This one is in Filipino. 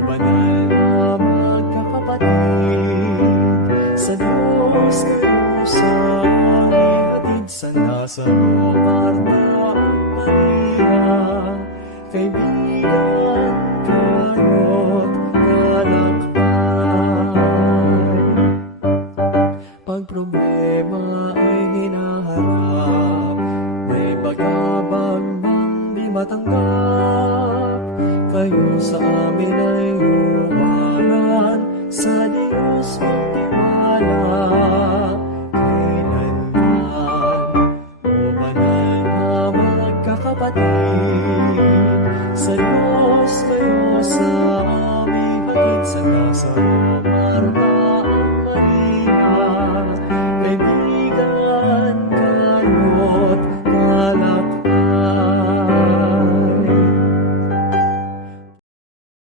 banal na magkakapatid, sa Diyos kayo sa ihatid, sa Nazaro, Marta at Maria, kaibigan kayo't kalakbay. Pag problema ay hinaharap, may bagabag mang di matanggap, kayo sa amin ay huwaran, sa Diyos magtiwala.